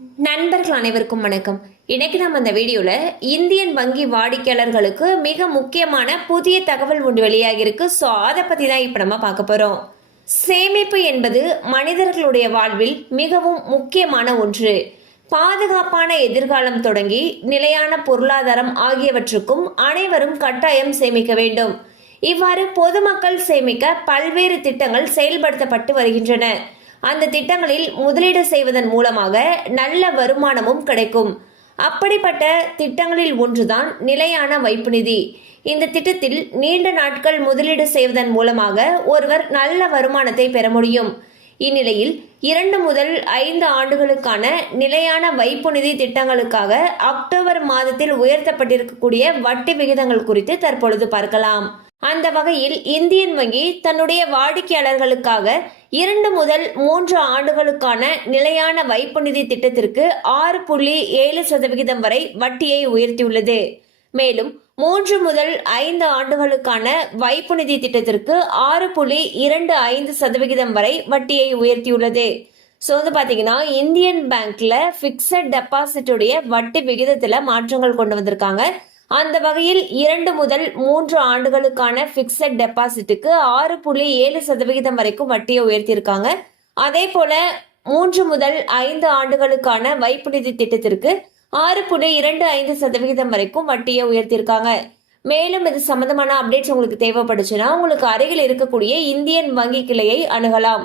நண்பர்கள் அனைவருக்கும் வணக்கம். இன்னைக்கு நம்ம இந்த வீடியோவில் இந்தியன் வங்கி வாடிக்கையாளர்களுக்கு மிக முக்கியமான புதிய தகவல் ஒன்று வெளியாகியிருக்கு. ஸோ அதை பற்றி தான் இப்போ நம்ம பார்க்க போகிறோம் சேமிப்பு என்பது மனிதர்களுடைய வாழ்வில் மிகவும் முக்கியமான ஒன்று. பாதுகாப்பான எதிர்காலம் தொடங்கி நிலையான பொருளாதாரம் ஆகியவற்றுக்கும் அனைவரும் கட்டாயம் சேமிக்க வேண்டும். இவ்வாறு பொதுமக்கள் சேமிக்க பல்வேறு திட்டங்கள் செயல்படுத்தப்பட்டு வருகின்றன. அந்த திட்டங்களில் முதலீடு செய்வதன் மூலமாக நல்ல வருமானமும் கிடைக்கும். அப்படிப்பட்ட திட்டங்களில் ஒன்றுதான் நிலையான வைப்பு நிதி. இந்த திட்டத்தில் நீண்ட நாட்கள் முதலீடு செய்வதன் மூலமாக ஒருவர் நல்ல வருமானத்தை பெற முடியும். இந்நிலையில் இரண்டு முதல் ஐந்து ஆண்டுகளுக்கான நிலையான வைப்பு நிதி திட்டங்களுக்காக அக்டோபர் மாதத்தில் உயர்த்தப்பட்டிருக்கக்கூடிய வட்டி விகிதங்கள் குறித்து தற்பொழுது பார்க்கலாம். அந்த வகையில் இந்தியன் வங்கி தன்னுடைய வாடிக்கையாளர்களுக்காக இரண்டு முதல் மூன்று ஆண்டுகளுக்கான நிலையான வைப்பு நிதி திட்டத்திற்கு ஆறு புள்ளி ஏழு சதவிகிதம் வரை வட்டியை உயர்த்தியுள்ளது. மேலும் மூன்று முதல் ஐந்து ஆண்டுகளுக்கான வைப்பு நிதி திட்டத்திற்கு ஆறு புள்ளி இரண்டு ஐந்து சதவிகிதம் வரை வட்டியை உயர்த்தியுள்ளது. ஸோ வந்து பார்த்தீங்கன்னா இந்தியன் பேங்க்ல ஃபிக்ஸட் டெபாசிட்டுடைய வட்டி விகிதத்தில் மாற்றங்கள் கொண்டு வந்திருக்காங்க. அந்த வகையில் இரண்டு முதல் மூன்று ஆண்டுகளுக்கான பிக்சட் டெபாசிட்டுக்கு ஆறு புள்ளி ஏழு சதவிகிதம் வரைக்கும் வட்டியை உயர்த்தியிருக்காங்க. அதே போல மூன்று முதல் ஐந்து ஆண்டுகளுக்கான வைப்பு நிதி திட்டத்திற்கு ஆறு புள்ளி இரண்டு ஐந்து சதவிகிதம் வரைக்கும் வட்டியை உயர்த்தியிருக்காங்க. மேலும் இது சம்பந்தமான அப்டேட்ஸ் உங்களுக்கு தேவைப்படுச்சுன்னா உங்களுக்கு அருகில் இருக்கக்கூடிய இந்தியன் வங்கி கிளையை அணுகலாம்.